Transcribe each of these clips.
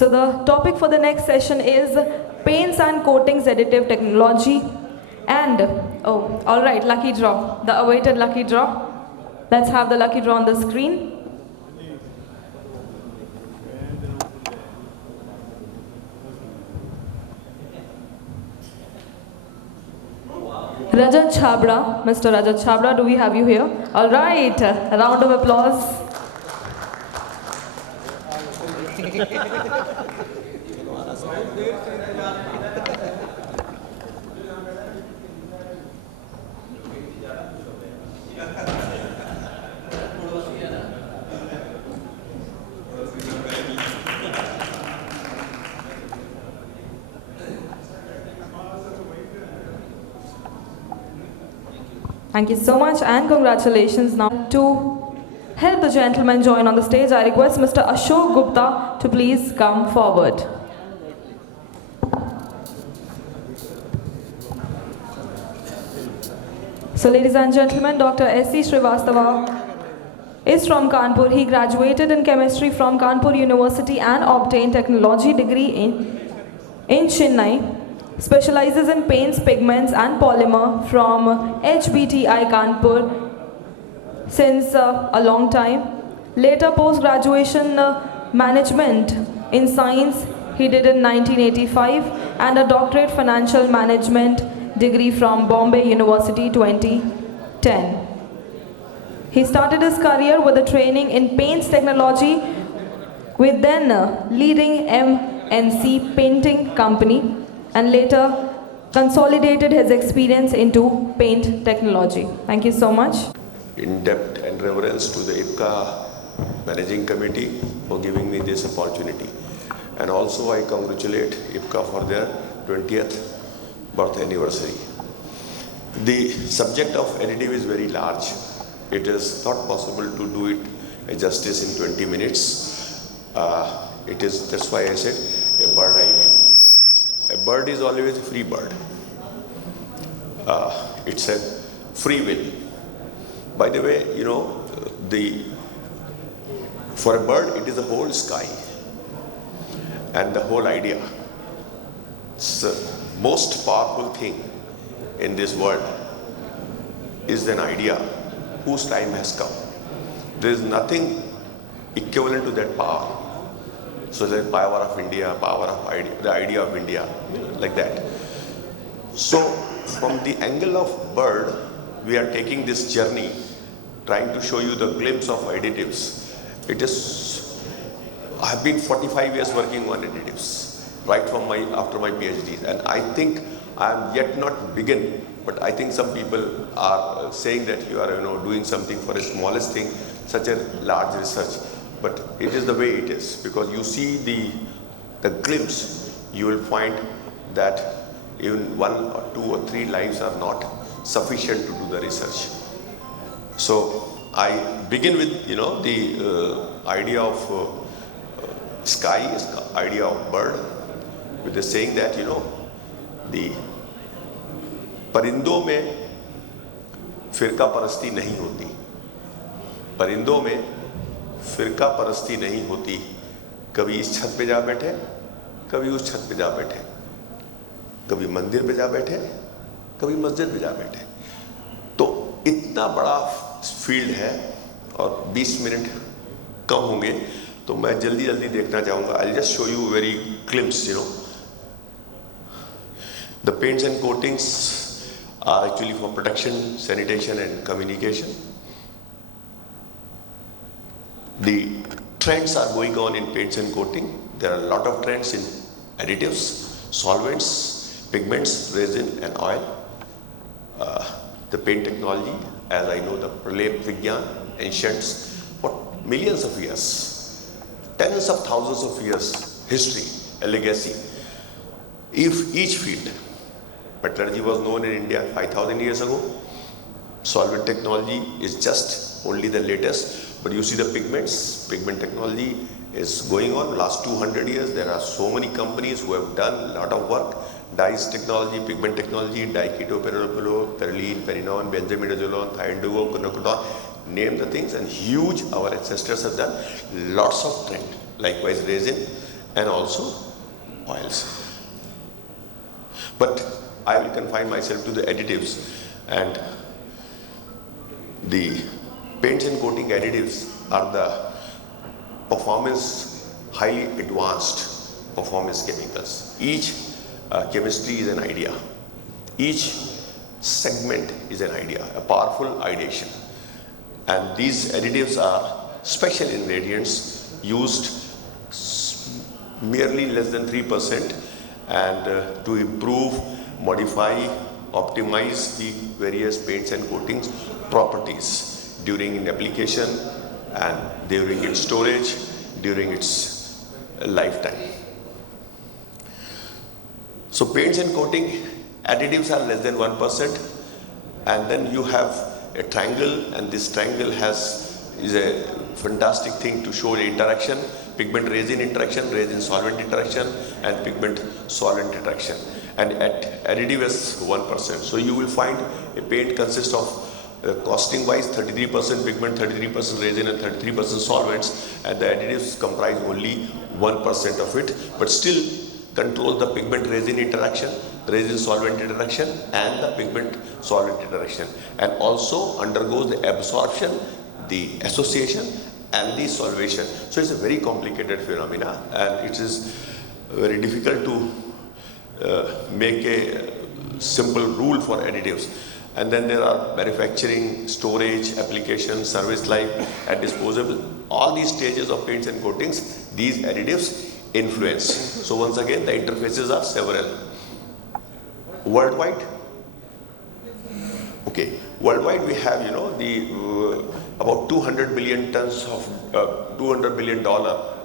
So the topic for the next session is Paints and Coatings Additive Technology. And, oh, alright, lucky draw, the awaited lucky draw. Let's have the lucky draw on the screen. Rajat Chhabra, Mr. Rajat Chhabra, do we have you here? Alright, a round of applause. Thank you so much and congratulations. Now to help the gentleman join on the stage, I request Mr. Ashok Gupta to please come forward. So ladies and gentlemen, Dr. S.C. Srivastav is from Kanpur. He graduated in chemistry from Kanpur University and obtained technology degree in Chennai. Specializes in paints, pigments and polymer from HBTI Kanpur since a long time. Later post-graduation management in science he did in 1985 and a doctorate financial management degree from Bombay University 2010. He started his career with a training in paints technology with then leading MNC painting company, and later consolidated his experience into paint technology. Thank you so much. In depth and reverence to the IPCA Managing Committee for giving me this opportunity. And also I congratulate IPCA for their 20th birth anniversary. The subject of additive is very large. It is not possible to do it justice in 20 minutes. That's why I said a bird eye view. A bird is always a free bird. It's a free will. By the way, you know, for a bird, it is the whole sky and the whole idea. It's the most powerful thing in this world is an idea whose time has come. There is nothing equivalent to that power. So the power of India, power of idea, the idea of India, like that. So from the angle of bird, we are taking this journey, trying to show you the glimpse of additives. I have been 45 years working on additives, right from after my PhD, and I think I am yet not begin. But I think some people are saying that you are, doing something for the smallest thing, such a large research. But it is the way it is, because you see the glimpse, you will find that even 1 or 2 or 3 lives are not sufficient to do the research. So I begin with, the idea of sky, is the idea of bird, with the saying that, the परिंदों में फिरका परस्ती नहीं होती, परिंदों में फिरका परस्ती नहीं होती, कभी इस छत पे जा बैठे, कभी उस छत पे जा बैठे, कभी मंदिर पे जा बैठे, कभी मस्जिद पे जा बैठे। तो इतना बड़ा फील्ड है और 20 मिनट कम होंगे, तो मैं जल्दी जल्दी देखना चाहूँगा। I'll just show you very glimpse, The paints and coatings are actually for protection, sanitation and communication. The trends are going on in paints and coating. There are a lot of trends in additives, solvents, pigments, resin and oil. The paint technology, as I know, the Pralep Vigyan, ancients, for millions of years, tens of thousands of years history, a legacy. If each field, metallurgy was known in India 5,000 years ago, solvent technology is just only the latest. But you see the pigments, pigment technology is going on. Last 200 years, there are so many companies who have done a lot of work. Dyes technology, pigment technology, diketoperidone, perylene, perinon, benzimidazolone, thiindolone, quinacridone, name the things, and huge, our ancestors have done lots of trend. Likewise resin, and also oils. But I will confine myself to the additives, and the paints and coating additives are the highly advanced performance chemicals. Each chemistry is an idea. Each segment is an idea, a powerful ideation. And these additives are special ingredients used merely less than 3% and to improve, modify, optimize the various paints and coatings properties during its application and during its storage, during its lifetime. So paints and coating additives are less than 1%, and then you have a triangle, and this triangle is a fantastic thing to show the interaction: pigment resin interaction, resin solvent interaction, and pigment solvent interaction. And at additive is 1%. So you will find a paint consists of costing wise 33% pigment, 33% resin, and 33% solvents, and the additives comprise only 1% of it, but still controls the pigment resin interaction, resin solvent interaction, and the pigment solvent interaction, and also undergoes the absorption, the association, and the solvation. So it's a very complicated phenomena, and it is very difficult to make a simple rule for additives. And then there are manufacturing, storage, application, service life, and disposable. All these stages of paints and coatings, these additives influence. So once again, the interfaces are several. Worldwide, okay, worldwide we have, about 200 billion tons of $200 billion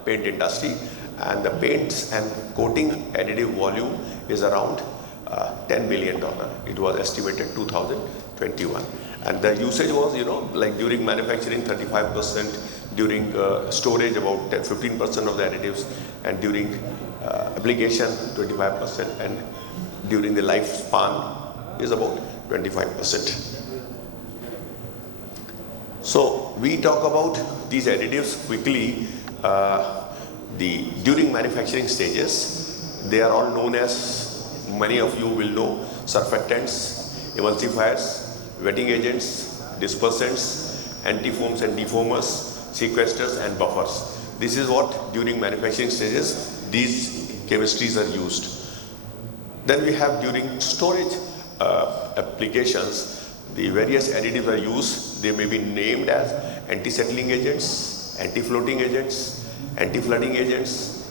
paint industry, and the paints and coating additive volume is around $10 billion. It was estimated 2021, and the usage was, like during manufacturing 35%, during storage about 15% of the additives, and during application 25%, and during the lifespan is about 25%. So we talk about these additives quickly. During manufacturing stages, they are all known as, many of you will know, surfactants, emulsifiers, wetting agents, dispersants, antifoams and defoamers, sequesters and buffers. This is what during manufacturing stages these chemistries are used. Then we have during storage applications, the various additives are used. They may be named as anti-settling agents, anti-floating agents, anti-flooding agents,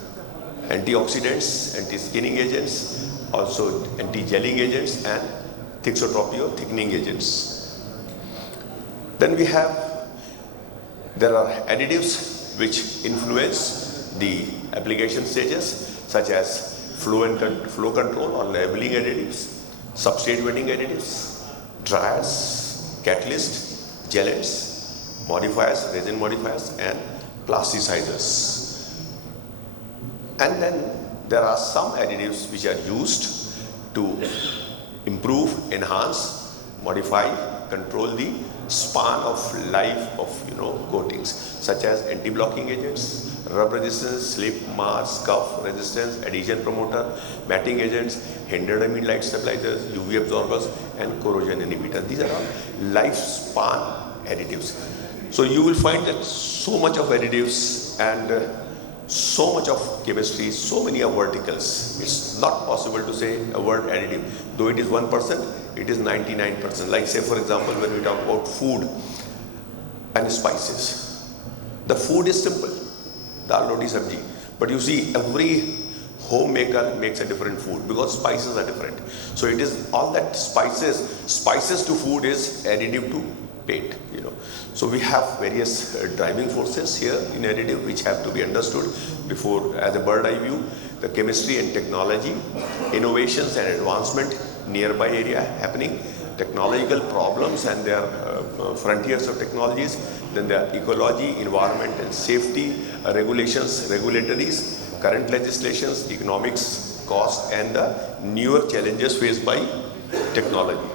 antioxidants, anti-skinning agents, also anti-gelling agents, and thixotropy or thickening agents. Then we have, there are additives which influence the application stages, such as flow control or labeling additives, substrate wetting additives, dryers, catalysts, gellants, modifiers, resin modifiers, and plasticizers. And then there are some additives which are used to improve, enhance, modify, control the span of life of coatings, such as anti-blocking agents, rub resistance, slip, mark, scuff resistance, adhesion promoter, matting agents, hindered amine light stabilizers, UV absorbers, and corrosion inhibitors. These are all lifespan additives. So you will find that so much of additives and so much of chemistry, so many of verticals. It's not possible to say a word additive. Though it is 1%, it is 99%. Like say for example, when we talk about food and spices. The food is simple, dal roti sabji. But you see, every homemaker makes a different food because spices are different. So it is all that spices to food is additive to paint, So we have various driving forces here in additive which have to be understood before, as a bird eye view, the chemistry and technology, innovations and advancement, nearby area happening, technological problems and their frontiers of technologies, then there are ecology, environment and safety, regulations, regulatories, current legislations, economics, cost, and the newer challenges faced by technology.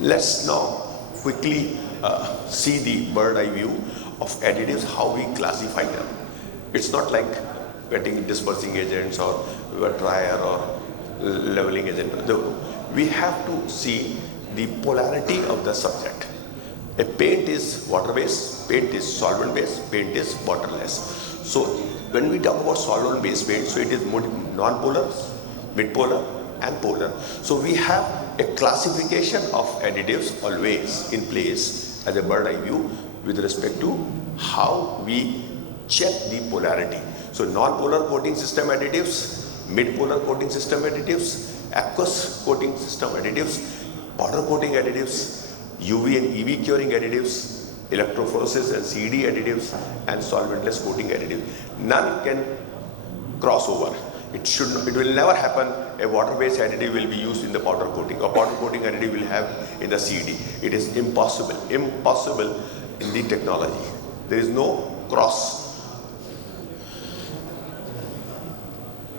Let's now quickly see the bird eye view of additives, how we classify them. It's not like wetting dispersing agents or wet dryer or leveling agent. We have to see the polarity of the subject. A paint is water based, paint is solvent based, paint is waterless. So when we talk about solvent based paint, so it is non-polar, mid-polar and polar. So we have a classification of additives always in place as a bird eye view with respect to how we check the polarity. So non-polar coating system additives, mid-polar coating system additives, aqueous coating system additives, powder coating additives, UV and EV curing additives, electrophoresis and CD additives, and solventless coating additives. None can cross over. It will never happen a water-based additive will be used in the powder coating or powder coating additive will have in the CD. It is impossible in the technology. There is no cross.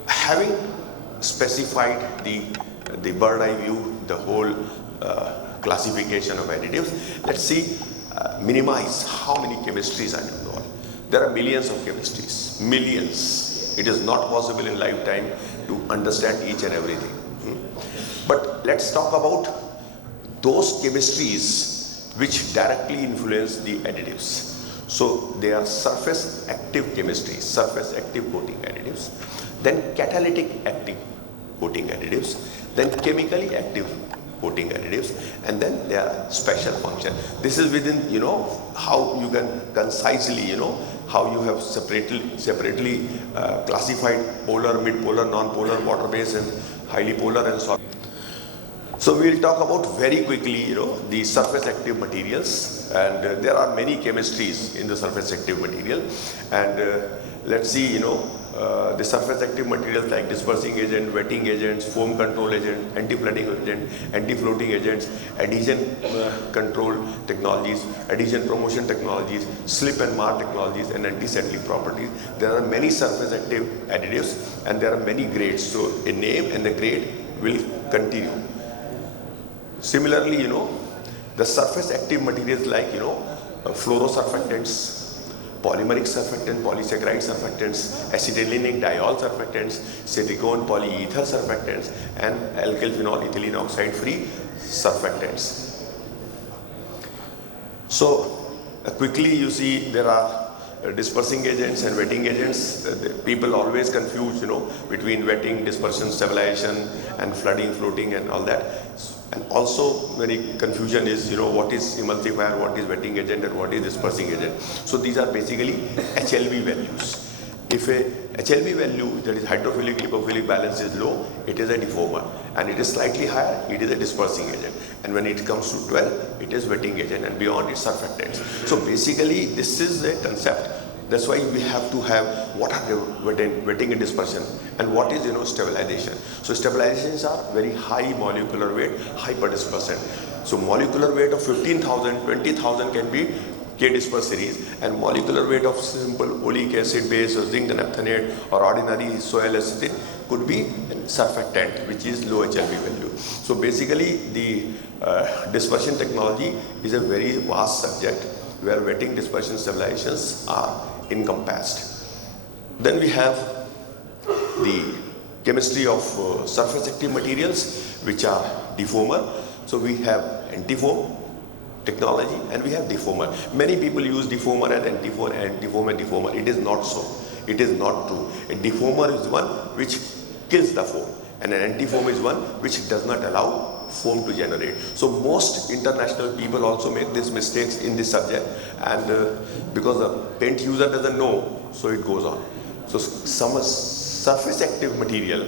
Having specified the bird eye view, the whole classification of additives, let's see, minimize how many chemistries are involved. There are millions of chemistries, millions. It is not possible in lifetime to understand each and everything. But let's talk about those chemistries which directly influence the additives. So they are surface active chemistries, surface active coating additives, then catalytic active coating additives, then chemically active coating additives, and then there are special function. This is within, how you can concisely, how you have separately classified polar, mid-polar, non-polar, water-based and highly polar and so on. So we will talk about very quickly, the surface active materials, and there are many chemistries in the surface active material, and let's see, the surface active materials like dispersing agent, wetting agents, foam control agent, anti-flooding agent, anti-floating agents, adhesion control technologies, adhesion promotion technologies, slip and mar technologies, and anti-settling properties. There are many surface active additives and there are many grades. So a name and the grade will continue. Similarly, the surface active materials like, fluorosurfactants, polymeric surfactant, polysaccharide surfactants, acetylenic diol surfactants, silicone polyether surfactants, and alkyl phenol ethylene oxide free surfactants. So quickly you see there are dispersing agents and wetting agents. People always confuse, between wetting, dispersion, stabilization, and flooding, floating, and all that. And also very confusion is, what is emulsifier, what is wetting agent, and what is dispersing agent. So these are basically HLV values. If a HLV value, that is hydrophilic lipophilic balance, is low, it is a defoamer, and it is slightly higher, it is a dispersing agent, and when it comes to 12, it is wetting agent, and beyond it's surfactants. So basically this is a concept. That's why we have to have what are the wetting and dispersion, and what is stabilization. So stabilizations are very high molecular weight, hyperdispersant. So molecular weight of 15,000, 20,000 can be K-disperse series, and molecular weight of simple oleic acid base or zinc naphthenate or ordinary soil acetate could be surfactant, which is low HLV value. So basically the dispersion technology is a very vast subject where wetting, dispersion, stabilizations are encompassed. Then we have the chemistry of surface active materials, which are defoamer. So we have antifoam technology and we have defoamer. Many people use defoamer as antifoam and defoamer. It is not so. It is not true. A defoamer is one which kills the foam, and an antifoam is one which does not allow foam to generate. So most international people also make these mistakes in this subject, and because the paint user doesn't know, so it goes on. So some surface active material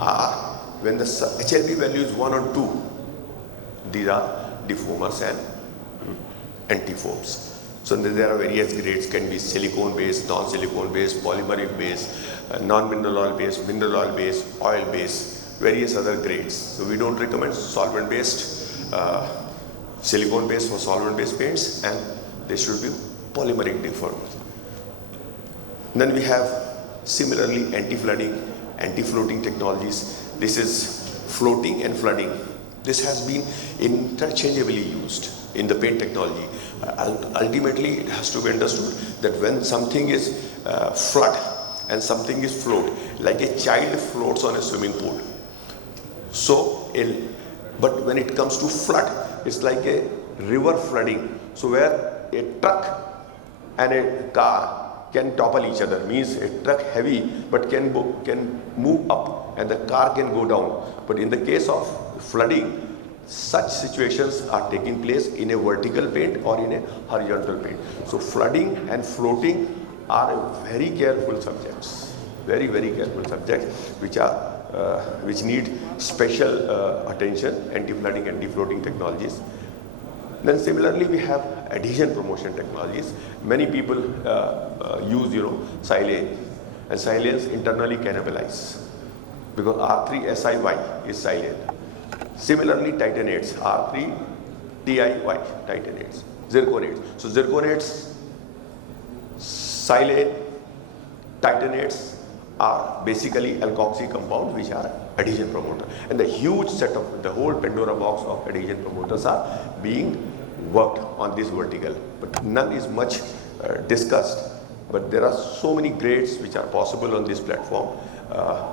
are when the HLB value is 1 or 2, these are defoamers and antifoams. So there are various grades, can be silicone based, non-silicone based, polymeric based, non-mineral oil based, mineral oil based, oil based, various other grades. So we don't recommend solvent based, silicone based for solvent based paints, and they should be polymeric defoamers. Then we have similarly anti-flooding, anti-floating technologies. This is floating and flooding. This has been interchangeably used in the paint technology. Ultimately, it has to be understood that when something is flood and something is float, like a child floats on a swimming pool. So, but when it comes to flood, it's like a river flooding. So where a truck and a car can topple each other, means a truck heavy but can move up and the car can go down. But in the case of flooding, such situations are taking place in a vertical paint or in a horizontal paint. So flooding and floating are very careful subjects, very careful subjects, which need special attention, anti-flooding, anti-floating technologies. Then similarly we have adhesion promotion technologies. Many people use silane, and silanes internally cannibalize because R3SiY is silane. Similarly titanates, R3TiY titanates, zirconates. So zirconates, silane, titanates are basically alkoxy compounds which are adhesion promoter, and the huge set of the whole Pandora box of adhesion promoters are being worked on this vertical, but none is much discussed. But there are so many grades which are possible on this platform,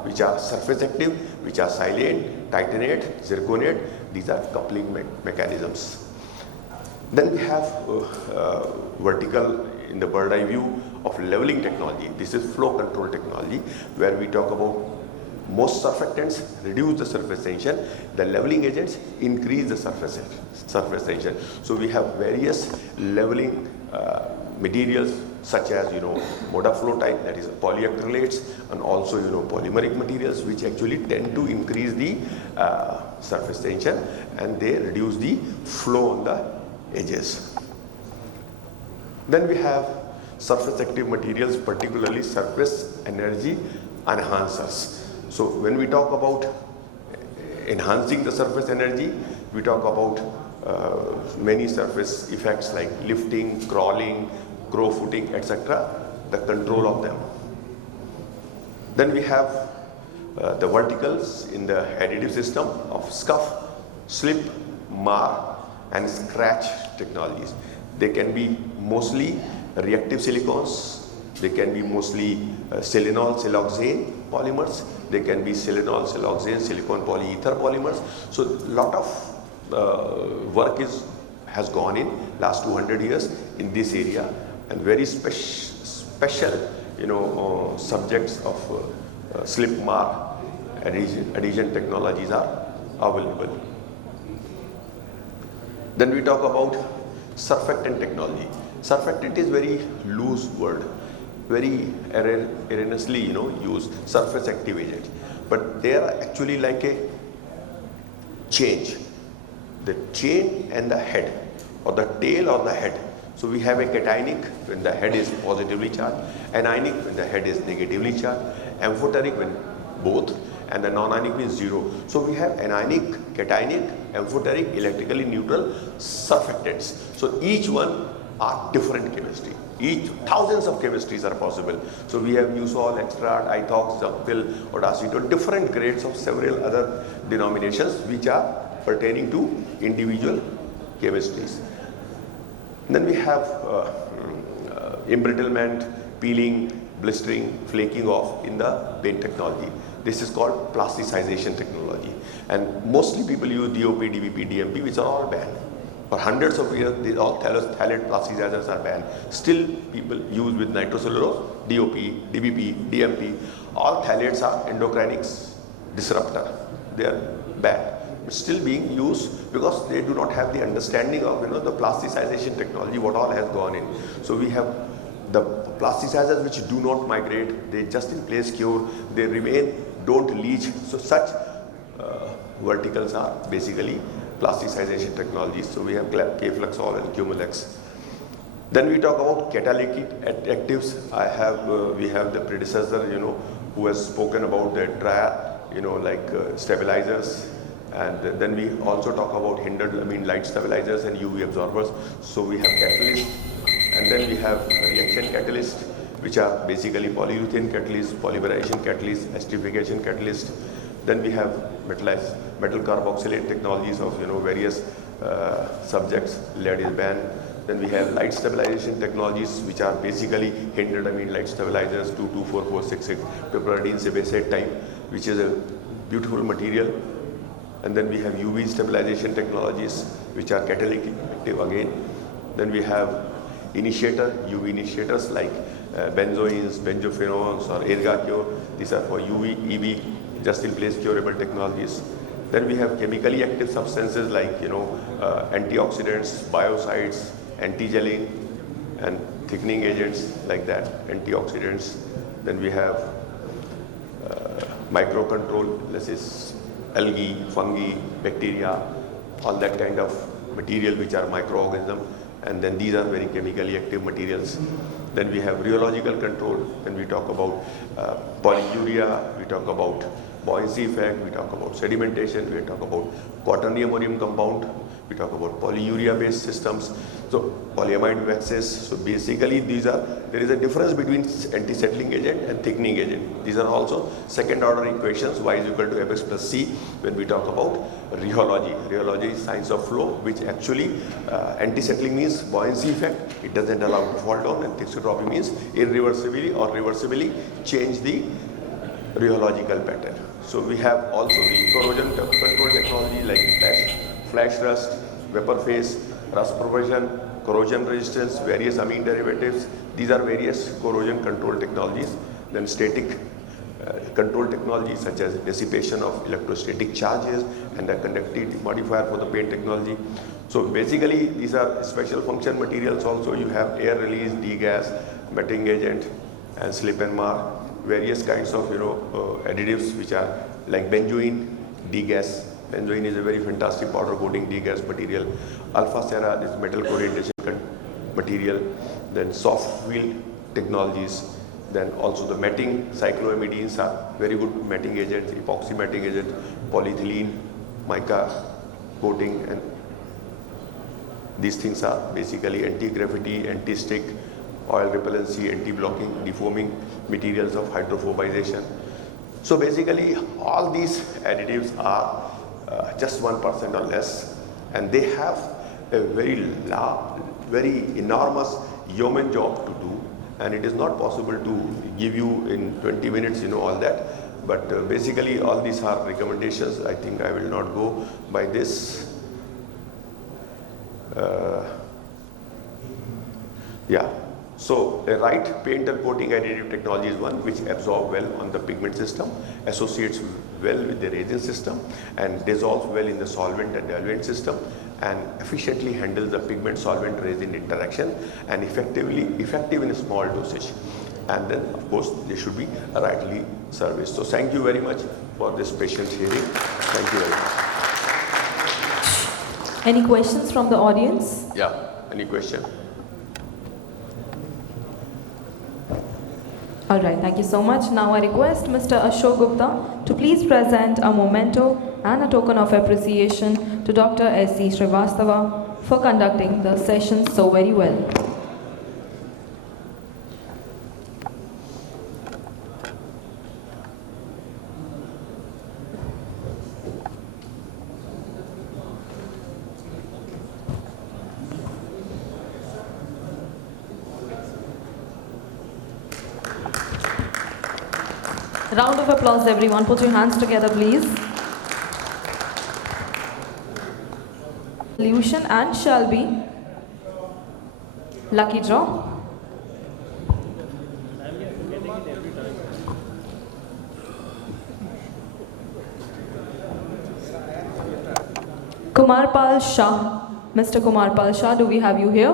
which are surface active, which are silane, titanate, zirconate. These are coupling mechanisms. Then we have vertical in the bird eye view of leveling technology. This is flow control technology, where we talk about most surfactants reduce the surface tension, the leveling agents increase the surface tension. So we have various leveling materials such as Modaflow type, that is polyacrylates, and also polymeric materials which actually tend to increase the surface tension and they reduce the flow on the edges. Then we have surface active materials, particularly surface energy enhancers. So when we talk about enhancing the surface energy, we talk about many surface effects like lifting, crawling, crow footing, etc., the control of them. Then we have the verticals in the additive system of scuff, slip, mar and scratch technologies. They can be mostly reactive silicones, they can be mostly silicon siloxane polymers, they can be silicon siloxane silicon polyether polymers. So a lot of work has gone in last 200 years in this area, and very special subjects of slip mar adhesion technologies are available. Then we talk about surfactant technology. Surfactant is very loose word, very erroneously used, surface active agent, but they are actually like a change, the chain and the head, or the tail or the head. So we have a cationic when the head is positively charged, anionic when the head is negatively charged, amphoteric when both, and the non-ionic means zero. So we have anionic, cationic, amphoteric, electrically neutral surfactants. So each one are different chemistry. Thousands of chemistries are possible. So we have musol, extrat, ithox, zapil, odacetone, different grades of several other denominations which are pertaining to individual chemistries. Then we have embrittlement, peeling, blistering, flaking off in the paint technology. This is called plasticization technology, and mostly people use DOP, DBP, DMP, which are all banned. For hundreds of years, these all phthalate plasticizers are banned. Still, people use with nitrocellulose, DOP, DBP, DMP. All phthalates are endocrinics disruptor. They are bad, but still being used because they do not have the understanding of the plasticization technology, what all has gone in. So we have the plasticizers which do not migrate, they just in place cure, they remain, don't leach. So such verticals are basically plasticization technologies. So we have K-Fluxol and Cumulex. Then we talk about catalytic actives. We have the predecessor, who has spoken about the entire, stabilizers. And then we also talk about hindered amine light stabilizers and UV absorbers. So we have catalysts, and then we have reaction catalysts, which are basically polyurethane catalysts, polymerization catalysts, esterification catalysts. Then we have metal carboxylate technologies of various subjects. Lead is banned, Then we have light stabilization technologies, which are basically hindered amine light stabilizers 224466 piperidine sebacate type, which is a beautiful material. And then we have UV stabilization technologies, which are catalytic again. Then we have UV initiators like benzoins, benzophenones, or erga-cure. These are for UV, EV, just in place curable technologies. Then we have chemically active substances like antioxidants, biocides, anti-gelling, and thickening agents like that, antioxidants. Then we have microcontrol, this is algae, fungi, bacteria, all that kind of material which are microorganisms, and then these are very chemically active materials. Then we have rheological control, when we talk about polyuria, we talk about buoyancy effect, we talk about sedimentation, we talk about quaternary ammonium compound, we talk about polyuria based systems, so polyamide waxes. So basically there is a difference between anti-settling agent and thickening agent. These are also second order equations, y is equal to fx plus c, when we talk about rheology. Rheology is science of flow, which actually anti-settling means buoyancy effect, it doesn't allow to fall down, and thixotropy means irreversibly or reversibly change the rheological pattern. So we have also the corrosion control technology like flash rust, vapor phase, rust propulsion, corrosion resistance, various amine derivatives. These are various corrosion control technologies. Then static control technologies such as dissipation of electrostatic charges and the conductivity modifier for the paint technology. So basically these are special function materials also. You have air release, degas, matting agent, and slip and mar. Various kinds of additives which are like benzoin, degas. Benzoin is a very fantastic powder coating degas material. Alpha Serra is metal corrosion material. Then soft wheel technologies. Then also the matting cycloamidines are very good matting agents, epoxy matting agent, polyethylene, mica coating, and these things are basically anti-graffiti, anti-stick, oil repellency, anti-blocking, defoaming materials of hydrophobization. So basically all these additives are just 1% or less, and they have a very enormous yeoman job to do, and it is not possible to give you in 20 minutes all that, but basically all these are recommendations. I think I will not go by this. So a right paint and coating additive technology is one which absorbs well on the pigment system, associates well with the resin system, and dissolves well in the solvent and diluent system, and efficiently handles the pigment solvent resin interaction, and effective in a small dosage. And then of course they should be rightly serviced. So thank you very much for this patient hearing. Thank you very much. Any questions from the audience? Yeah, any question? Alright, thank you so much. Now I request Mr. Ashok Gupta to please present a memento and a token of appreciation to Dr. S.C. Srivastava for conducting the session so very well. Round of applause everyone. Put your hands together please. Solution and shall be lucky draw. Kumarpal Shah. Mr. Kumarpal Shah, do we have you here?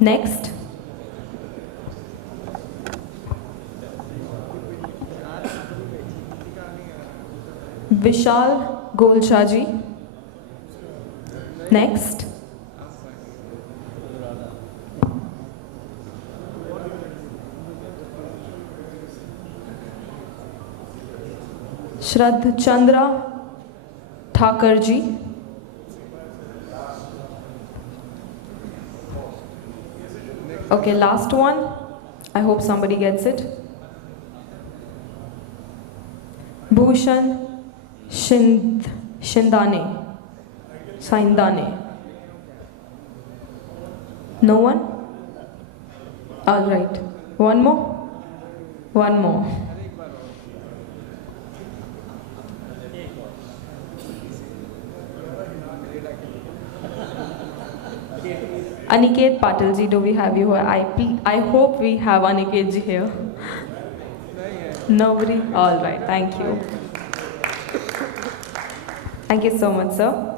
Next. Vishal Golshaji. Next. Shraddha Chandra Thakurji. Okay, last one. I hope somebody gets it. Bhushan Shindane. Saindane. No one? All right. One more? One more. Aniket Patilji, do we have you here? I hope we have Aniket ji here. Nobody? All right, thank you. Thank you so much, sir.